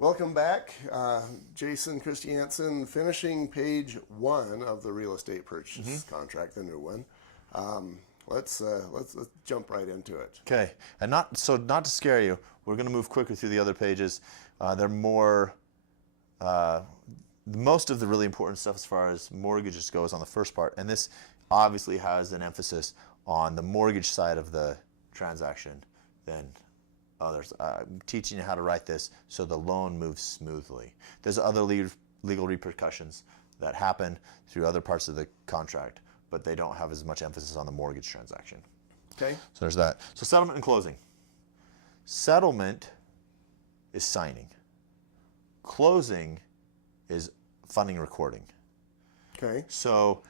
Welcome back. Jason Christiansen finishing page 1 of the real estate purchase contract, the new one. Let's jump right into it. Okay, and not to scare you, we're going to move quicker through the other pages. They're more, most of the really important stuff as far as mortgages goes on the first part, and this obviously has an emphasis on the mortgage side of the transaction than others. I'm teaching you how to write this so the loan moves smoothly. There's other legal repercussions that happen through other parts of the contract, but they don't have as much emphasis on the mortgage transaction. Okay. So there's that. So settlement and closing. Settlement is signing. Closing is funding and recording. Okay. So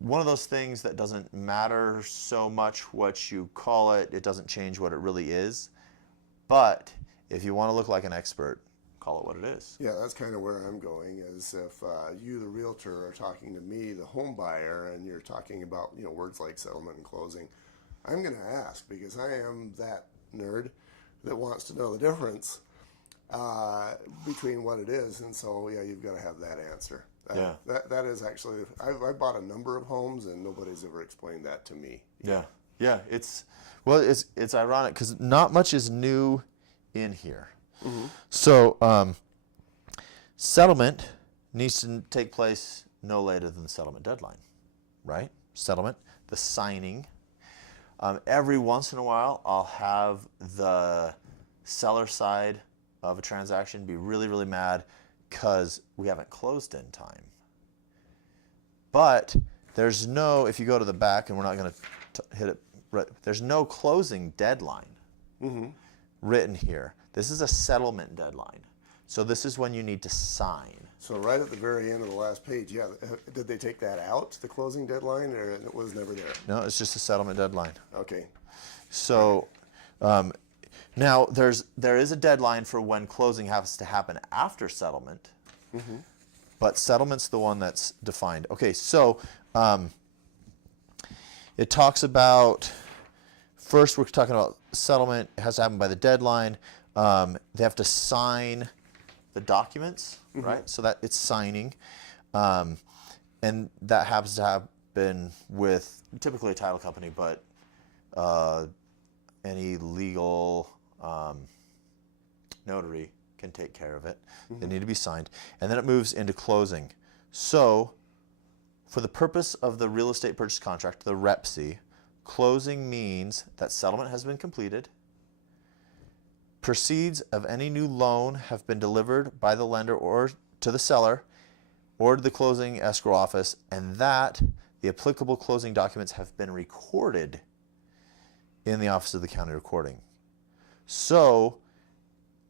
one of those things that doesn't matter so much what you call it, it doesn't change what it really is. But if you want to look like an expert, call it what it is. Yeah, that's kind of where I'm going, is if you, the realtor, are talking to me, the home buyer, and you're talking about words like settlement and closing, I'm going to ask, because I am that nerd that wants to know the difference between what it is. And so, yeah, you've got to have that answer. Yeah. That is actually, I bought a number of homes, and nobody's ever explained that to me. Yeah. Yeah, it's ironic because not much is new in here. Mm-hmm. So settlement needs to take place no later than the settlement deadline, right? Settlement, the signing. Every once in a while, I'll have the seller side of a transaction be really, really mad because we haven't closed in time. But there's no, if you go to the back, and we're not going to hit it, right, there's no closing deadline written here. This is a settlement deadline. So this is when you need to sign. So right at the very end of the last page, yeah, did they take that out, the closing deadline, or it was never there? No, it's just a settlement deadline. Okay. So now there is a deadline for when closing has to happen after settlement, but settlement's the one that's defined. Okay, so it talks about, first we're talking about settlement. It has to happen by the deadline. They have to sign the documents, right? So that it's signing. And that happens to happen with typically a title company, but any legal notary can take care of it. They need to be signed. And then it moves into closing. So for the purpose of the real estate purchase contract, the repc, closing means that settlement has been completed, proceeds of any new loan have been delivered by the lender or to the seller or to the closing escrow office, and that the applicable closing documents have been recorded in the Office of the County Recording. So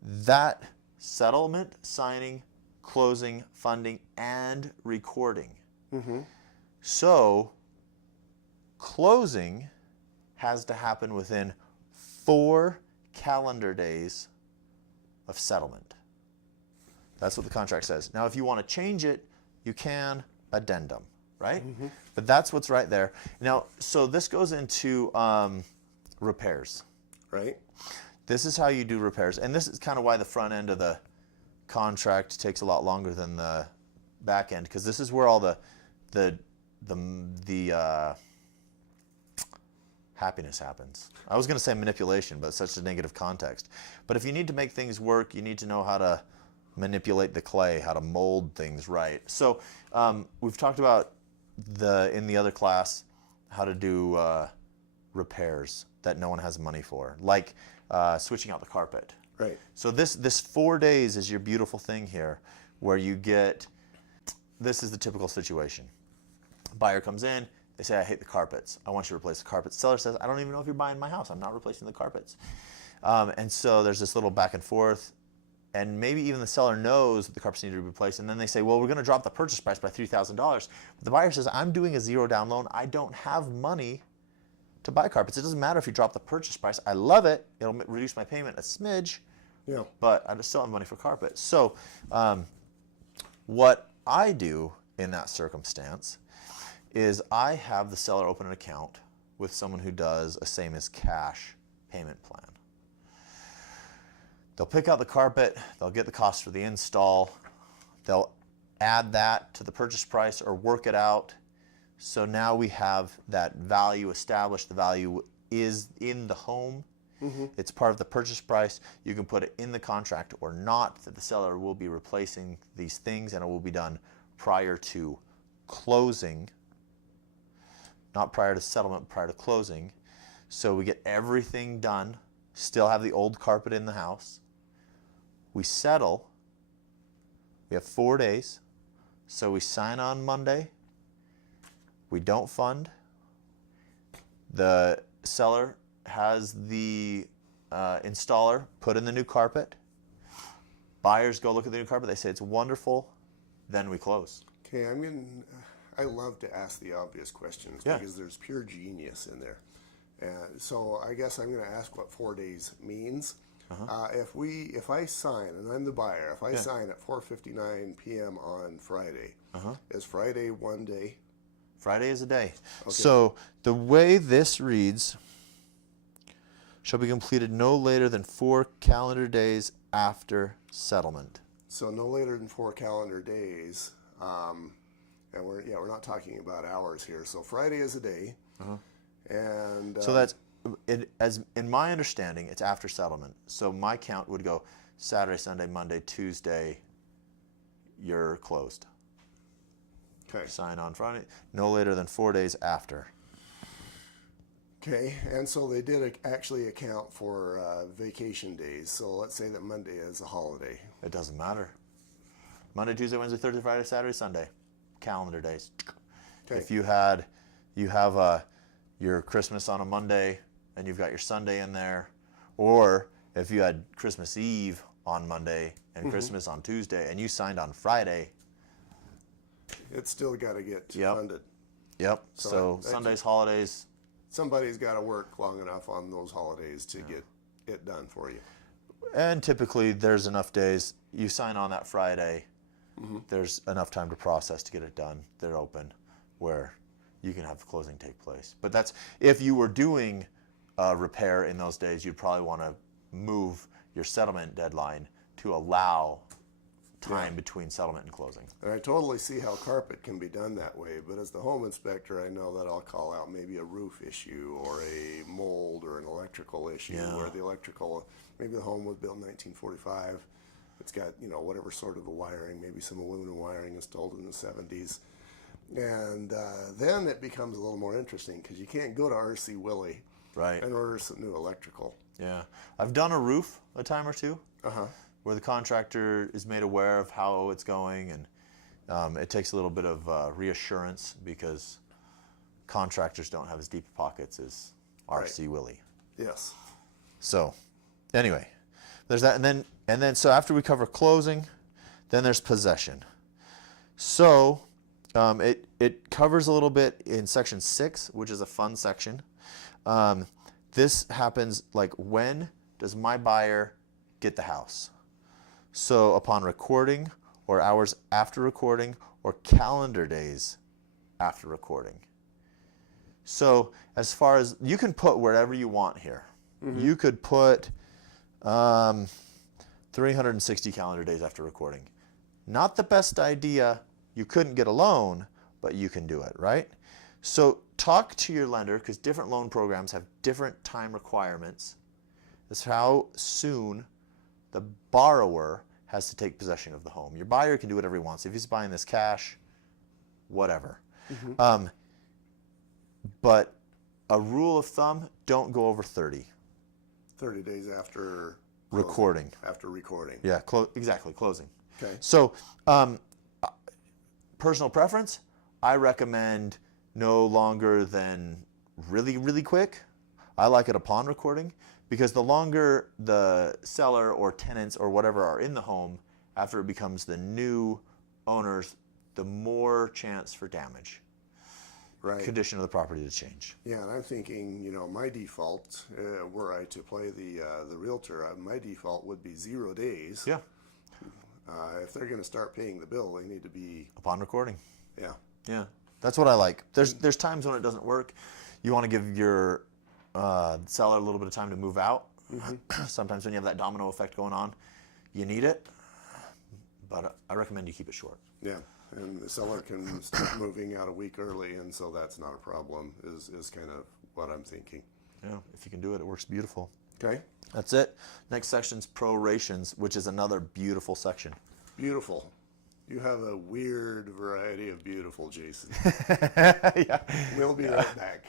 that settlement, signing, closing, funding, and recording. So closing has to happen within 4 calendar days of settlement. That's what the contract says. Now, if you want to change it, you can, addendum, right? But that's what's right there. Now, so this goes into repairs. Right. This is how you do repairs. And this is kind of why the front end of the contract takes a lot longer than the back end, because this is where all the happiness happens. I was going to say manipulation, but it's such a negative context. But if you need to make things work, you need to know how to manipulate the clay, how to mold things right. So we've talked about in the other class how to do repairs that no one has money for, like switching out the carpet. Right. So this 4 days is your beautiful thing here, where you get, this is the typical situation. Buyer comes in, they say, I hate the carpets. I want you to replace the carpets. Seller says, I don't even know if you're buying my house. I'm not replacing the carpets. And so there's this little back and forth. And maybe even the seller knows that the carpets need to be replaced. And then they say, well, we're going to drop the purchase price by $3,000. But the buyer says, I'm doing a 0 down loan. I don't have money to buy carpets. It doesn't matter if you drop the purchase price. I love it. It'll reduce my payment a smidge. Yeah. But I still have money for carpet. So what I do in that circumstance is I have the seller open an account with someone who does a same as cash payment plan. They'll pick out the carpet, they'll get the cost for the install, they'll add that to the purchase price or work it out. So now we have that value established. The value is in the home. It's part of the purchase price. You can put it in the contract or not, that the seller will be replacing these things, and it will be done prior to closing, not prior to settlement, prior to closing. So we get everything done, still have the old carpet in the house. We settle. We have 4 days. So we sign on Monday. We don't fund. The seller has the installer put in the new carpet. Buyers go look at the new carpet. They say it's wonderful. Then we close. Okay, I love to ask the obvious questions because there's pure genius in there. And so I guess I'm going to ask what 4 days means. If I sign, and I'm the buyer, if I sign at 4:59 p.m. on Friday, is Friday one day? Friday is a day. Okay. So the way this reads, shall be completed no later than 4 calendar days after settlement. So no later than 4 calendar days, and we're not talking about hours here. So Friday is a day, and so that's it. As in my understanding, it's after settlement. So my count would go Saturday, Sunday, Monday, Tuesday. You're closed. Okay. Sign on Friday, no later than 4 days after. Okay, and so they did actually account for vacation days. So let's say that Monday is a holiday. It doesn't matter. Monday, Tuesday, Wednesday, Thursday, Friday, Saturday, Sunday, calendar days. Okay. If you have your Christmas on a Monday and you've got your Sunday in there, or if you had Christmas Eve on Monday and Christmas on Tuesday and you signed on Friday, it's still got to get funded. Yep. So Sundays, holidays. Somebody's got to work long enough on those holidays to get it done for you. And typically there's enough days. You sign on that Friday, there's enough time to process to get it done. They're open where you can have the closing take place. But that's, if you were doing a repair in those days, you'd probably want to move your settlement deadline to allow time between settlement and closing. And I totally see how carpet can be done that way, but as the home inspector, I know that I'll call out maybe a roof issue or a mold or an electrical issue where the electrical, maybe the home was built in 1945. It's got, whatever sort of a wiring, maybe some aluminum wiring installed in the 70s. And then it becomes a little more interesting because you can't go to R.C. Willey and order some new electrical. Yeah. I've done a roof a time or two. Where the contractor is made aware of how it's going, and it takes a little bit of reassurance because contractors don't have as deep pockets as R.C. Willey. Yes. So, anyway, there's that, and then so after we cover closing, then there's possession. So, it covers a little bit in section 6, which is a fun section. This happens like, when does my buyer get the house? So upon recording, or hours after recording, or calendar days after recording. So as far as, you can put wherever you want here. You could put 360 calendar days after recording. Not the best idea. You couldn't get a loan, but you can do it, right? So talk to your lender, because different loan programs have different time requirements. That's how soon the borrower has to take possession of the home. Your buyer can do whatever he wants. If he's buying this cash, whatever. But a rule of thumb, don't go over 30. 30 days after recording. After recording. Yeah, exactly, closing. Okay. So, personal preference, I recommend no longer than really, really quick. I like it upon recording, because the longer the seller or tenants or whatever are in the home after it becomes the new owners, the more chance for damage. Right. Condition of the property to change. Yeah, and I'm thinking, my default, were I to play the realtor, my default would be 0 days. Yeah. If they're going to start paying the bill, they need to be upon recording. Yeah. Yeah, that's what I like. There's times when it doesn't work. You want to give your seller a little bit of time to move out, Sometimes when you have that domino effect going on, you need it, but I recommend you keep it short. Yeah, and the seller can start moving out a week early, and so that's not a problem, is kind of what I'm thinking. Yeah, if you can do it, it works beautiful. Okay, That's it. Next section's prorations, which is another beautiful section. beautiful. You have a weird variety of beautiful, Jason. Yeah. We'll be right back.